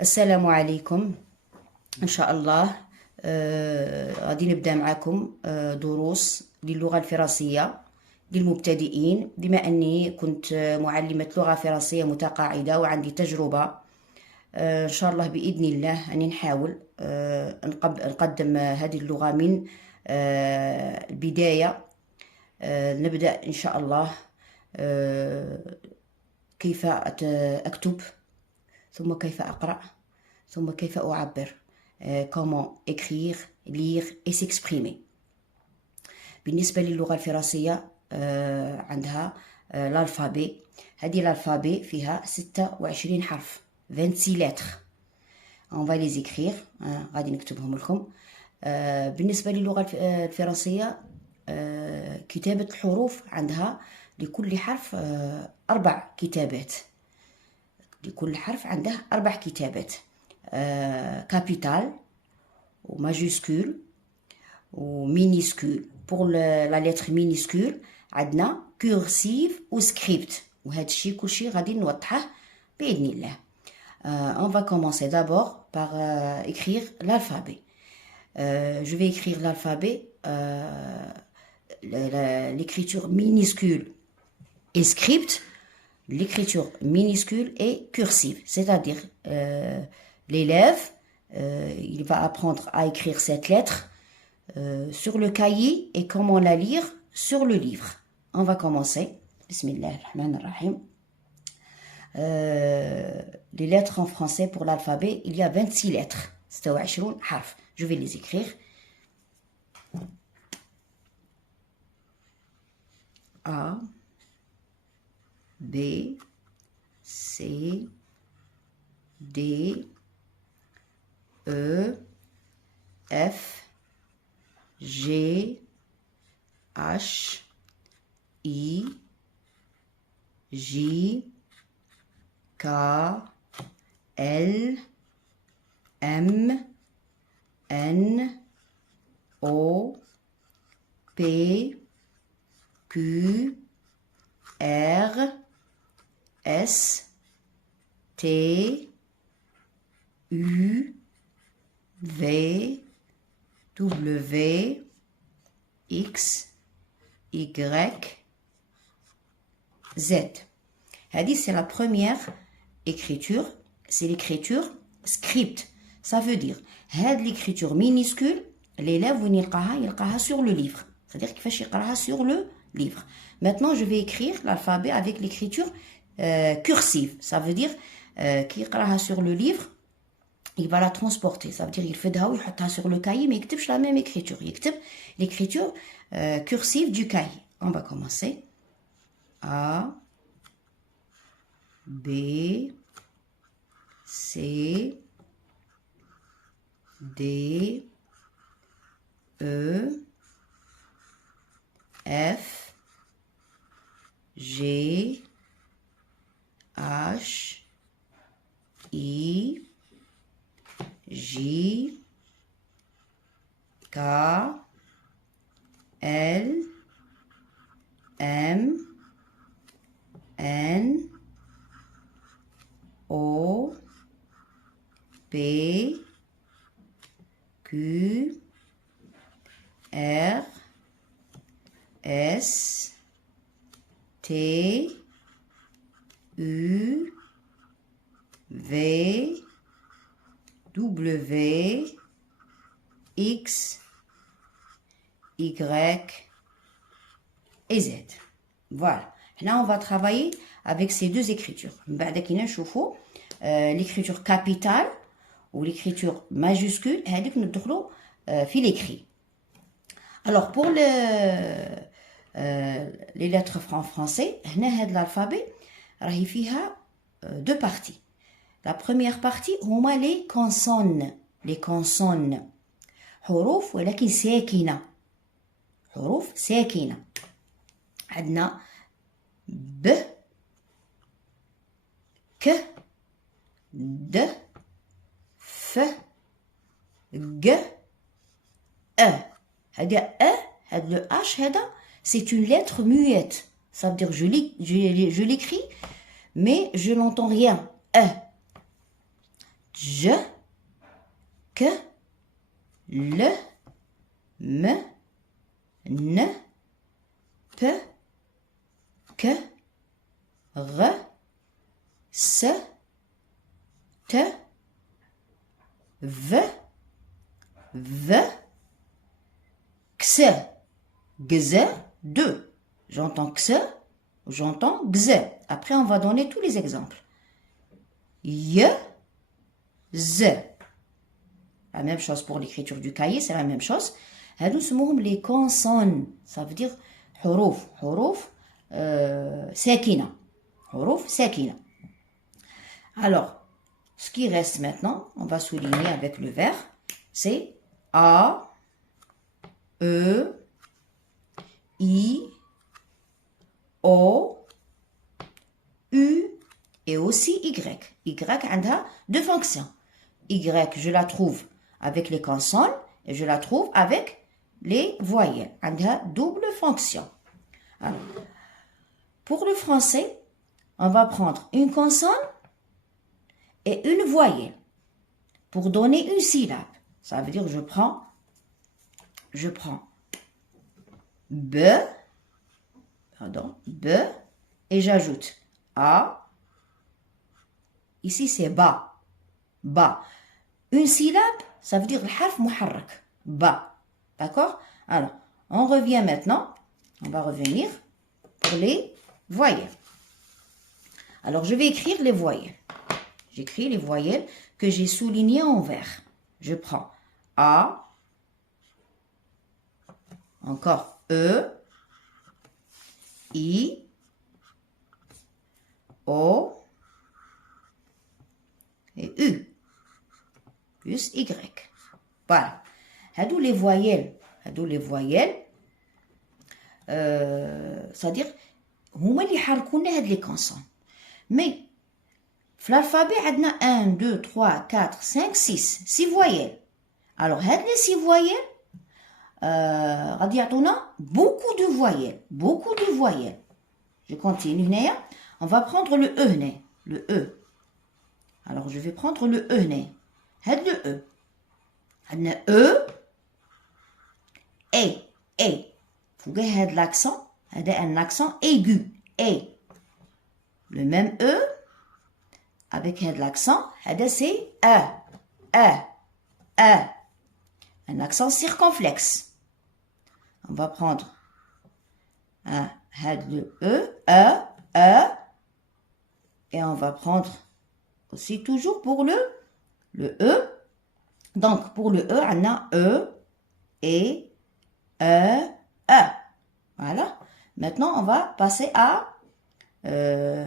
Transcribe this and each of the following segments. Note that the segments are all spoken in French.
السلام عليكم. إن شاء الله غادي نبدأ معكم دروس للغة الفرنسية للمبتدئين، بما أني كنت معلمة لغة فرنسية متقاعدة وعندي تجربة. إن شاء الله بإذن الله أني نحاول نقدم هذه اللغة من البداية. نبدأ إن شاء الله كيف أكتب، ثم كيف أقرأ، ثم كيف أعبر. comment écrire, lire et s'exprimer. بالنسبة للغة الفرنسية عندها الألفابي. هذه الألفابي فيها 26 حرف 26 lettres. On va les écrire. غادي نكتبهم لكم. بالنسبة للغة الفرنسية كتابة الحروف عندها لكل حرف 4 كتابات. لكل حرف عنده 4 كتابات. كابيتال وماجيسكول ومينيسكول. pour la lettre minuscule عندنا كورسيف وسكريبت، وهذا الشيء كل شيء غادي نوضحه بإذن الله. On va commencer d'abord par écrire l'alphabet. Je vais écrire l'alphabet, l'écriture minuscule et script, l'écriture minuscule et cursive, c'est-à-dire l'élève, il va apprendre à écrire cette lettre sur le cahier et comment la lire sur le livre. On va commencer. Bismillahirrahmanirrahim. Les lettres en français pour l'alphabet, il y a 26 lettres. 26 حرف. Je vais les écrire. A, B, C, D, E, F, G, H, I, J, K, L, M, N, O, P, Q, R, S, T, U, V, W, X, Y, Z. هذه c'est la première écriture, c'est l'écriture script. Ça veut dire هذه l'écriture minuscule l'élève وين يلقاها sur le livre. C'est-à-dire كيفاش يقراها sur le livre. Maintenant je vais écrire l'alphabet avec l'écriture cursive. Ça veut dire كي يقراها sur le livre il va la transporter. Ça veut dire يرفدها ويحطها sur le cahier, mais il يكتبش la même écriture. Il يكتب l'écriture cursive du cahier. On va commencer. A, B, C, D, E, F, G, H, I, J, K, L, M, N, O, P, Q, R, S, T, U, V, W, X, Y et Z. Voilà. Là, on va travailler avec ces deux écritures. L'écriture capitale ou l'écriture majuscule, في l'écrit. Alors, pour les lettres en français, l'alphabet, il y a deux parties. La première partie, هما les consonnes. Les consonnes. حروف ولكن ساكنة. حروف ساكنة. عندنا ب، ك، د، ف، ج، أ. هذا أ، هذا le H هذا c'est une lettre muette. Ça veut dire je l'écris mais je n'entends rien. E. j, k, l, m, n, p, k, r, s, t, v, x, gz, 2. J'entends x, j'entends gz. Après, on va donner tous les exemples. Y, z. La même chose pour l'écriture du cahier, c'est la même chose. Nous sommes les consonnes. Ça veut dire حروف ساكنة. حروف ساكنة. Alors, ce qui reste maintenant, on va souligner avec le vert, c'est A, E, I, O, U et aussi Y. Y a deux fonctions. Y, je la trouve avec les consonnes et je la trouve avec les voyelles. Elle a double fonction. Alors, pour le français, on va prendre une consonne et une voyelle pour donner une syllabe. Ça veut dire je prends B, et j'ajoute A. Ici c'est ba. Une syllabe, ça veut dire le harf muharrak. Ba. D'accord? Alors, on revient maintenant. On va revenir pour les voyelles. Alors, je vais écrire les voyelles. J'écris les voyelles que j'ai soulignées en vert. Je prends A, encore E, I, O et U, plus Y. Voilà. Hadou les voyelles. C'est-à-dire, هما اللي يحركونا هاد les consonnes. Mais, في l'alphabet, on a 1, 2, 3, 4, 5, 6. 6 voyelles. Alors, هاد les 6 voyelles, غادي يعطونا beaucoup de voyelles. Je continue هنايا. On va prendre le E هنا. Le E. Alors, je vais prendre le E هنا. هاد le E. عندنا E. Et. Vous voyez l'accent. هذا un accent aigu. Et. Le même E. Avec l'accent. هذا c'est E. Un accent circonflexe. On va prendre le E. Et on va prendre aussi toujours pour le E. Donc, pour le E, on a E et E. Voilà. Maintenant, on va passer à la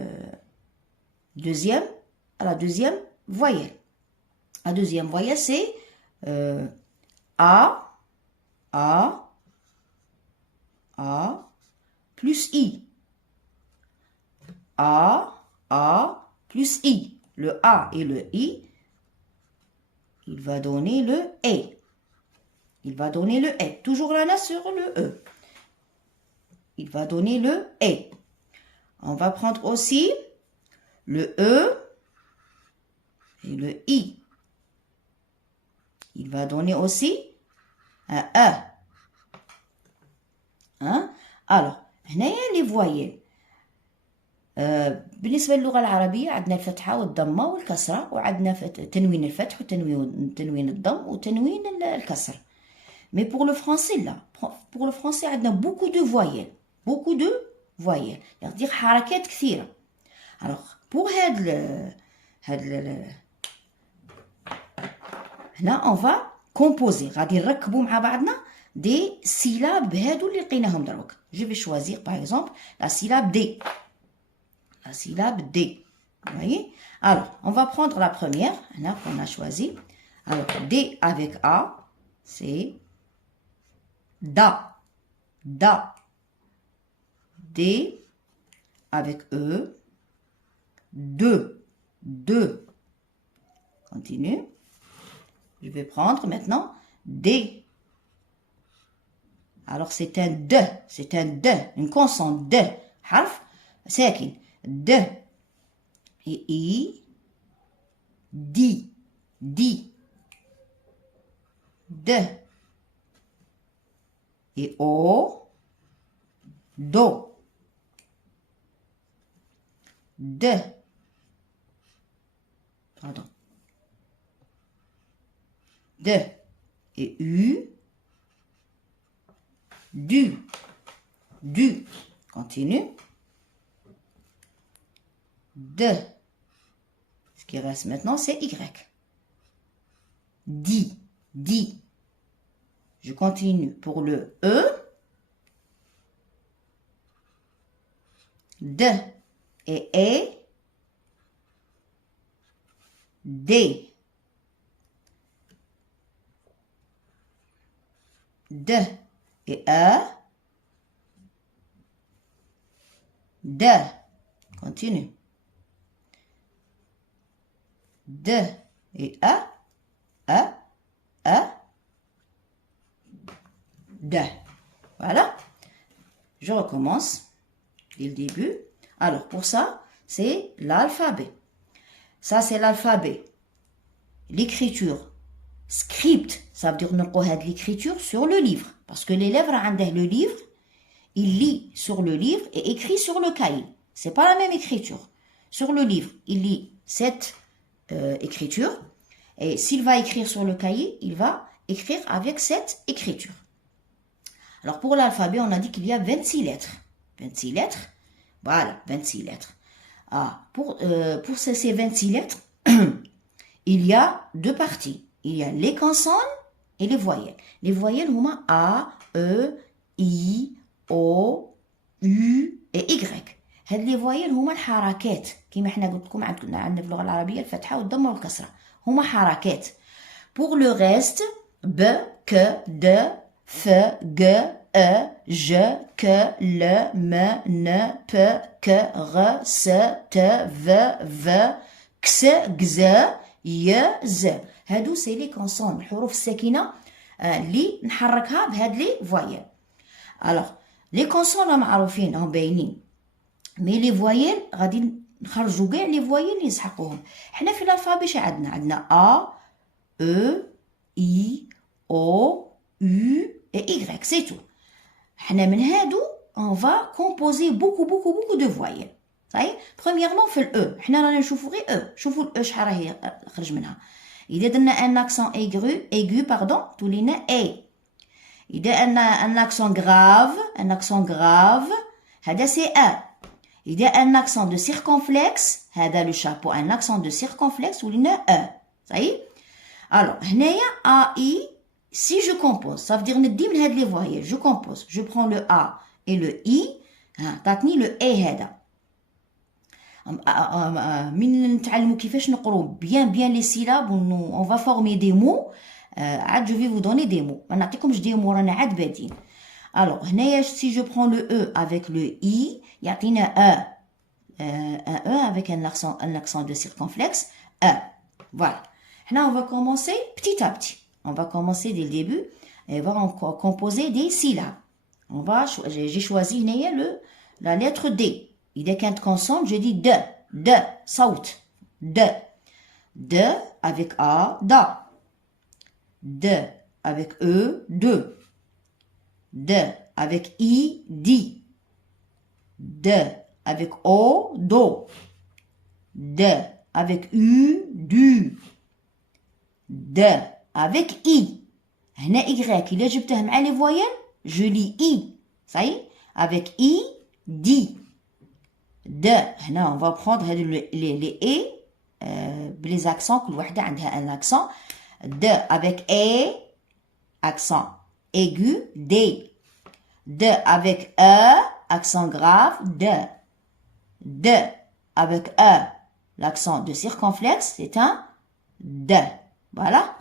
deuxième voyelle. La deuxième voyelle, c'est A plus I. A plus I. Le A et le I, il va donner le E. Toujours là sur le E. Il va donner le E. On va prendre aussi le E et le I. Il va donner aussi un E. Alors, هنايا les voyelles. بالنسبة للغة العربية عندنا الفتحة والضمة والكسرة وعندنا تنوين الفتح وتنوين الضم وتنوين الكسر. Mais pour le français là, pour le français عندنا beaucoup de voyelles. C'est-à-dire حركات كثيرة. Alors, pour هنا on va composer. غادي نركبوا مع بعضنا des syllabes هادو اللي لقيناهم دروك. Je vais choisir par exemple la syllabe D. La syllabe D. Vous voyez? Alors, on va prendre la première, là qu'on a choisi. Alors, D avec A, c'est Da. D avec E, De. Continue. Je vais prendre maintenant D. Alors, c'est un D, une consonne D. Harf, sakin. D. Et I, Di. di, de. Et o, do, de. Pardon. De. Et u, du, du. Continue. De. Ce qui reste maintenant, c'est y. Di, di. Je continue pour le e. De et e. D. De et e. De. Continue. De et e, de. Voilà. Je recommence dès le début. Alors, pour ça, c'est l'alphabet. Ça, c'est l'alphabet. L'écriture. Script, ça veut dire نلقوا هاد l'écriture sur le livre. Parce que l'élève a le livre, il lit sur le livre et écrit sur le cahier. C'est pas la même écriture. Sur le livre, il lit cette écriture. Et s'il va écrire sur le cahier, il va écrire avec cette écriture. Alors pour l'alphabet, on a dit qu'il y a 26 lettres. 26 lettres. Voilà, 26 lettres. Ah, pour ces 26 lettres, il y a deux parties. Il y a les consonnes et les voyelles. Les voyelles, هما A, E, I, O, U et Y. هاد les voyelles هما الحركات. كما احنا قلت لكم عندنا في اللغة العربية الفتحة والضمة والكسرة. هما حركات. Pour le reste, B, K, D, F, G, E, J, K, L, M, N, P, K, R, S, T, V, V, X, X, Y, Z. هادو سي لي كونسون الحروف الساكنه اللي نحركها بهاد لي فوايل. الوغ لي كونسون معروفين هم باينين، مي لي فوايل غادي نخرجوا كاع لي فوايل اللي يسحقوهم. حنا في الالفابي اش عندنا ا او اي او يو اي Y سي تو. حنا من هادو on va composer beaucoup de voyelles. صحيح. premièrement في الاو حنا رانا نشوفوا غير او. شوفوا الاو شحال راهي خرج منها. إذا درنا un accent aigu pardon تولينا A. إذا un accent grave هذا c'est A. إذا un accent de circonflexe هذا le chapeau un accent de circonflexe ولينا E. صحيح. alors هنايا A I si je compose ça veut dire ندي من هاد les voyelles je compose je prends le A et le I تعطني le A هذا. من نتعلموا كيفاش نقروا bien les syllabes on va former des mots. عاد je vais vous donner des mots. ما نعطيكمش des mots رانا عاد بادين. alors هنايا si je prends le E avec le I يعطينا un E avec un accent de circonflexe E. voilà. Là on va commencer petit à petit. On va commencer dès le début et on va composer des syllabes. j'ai choisi هنايا la lettre D. إذا كانت consonne, je dis de, صوت, de avec A, da, de avec E, de avec I, di, de avec O, do, de avec U, du, de avec I. هنا Y, إذا جبته مع les voyelles, je lis I, ça y est, avec I, di. De هنا on va prendre les et les accents كل وحدة عندها un accent. De avec E accent aigu D. De avec E accent grave de avec E l'accent de circonflexe c'est un de. voilà.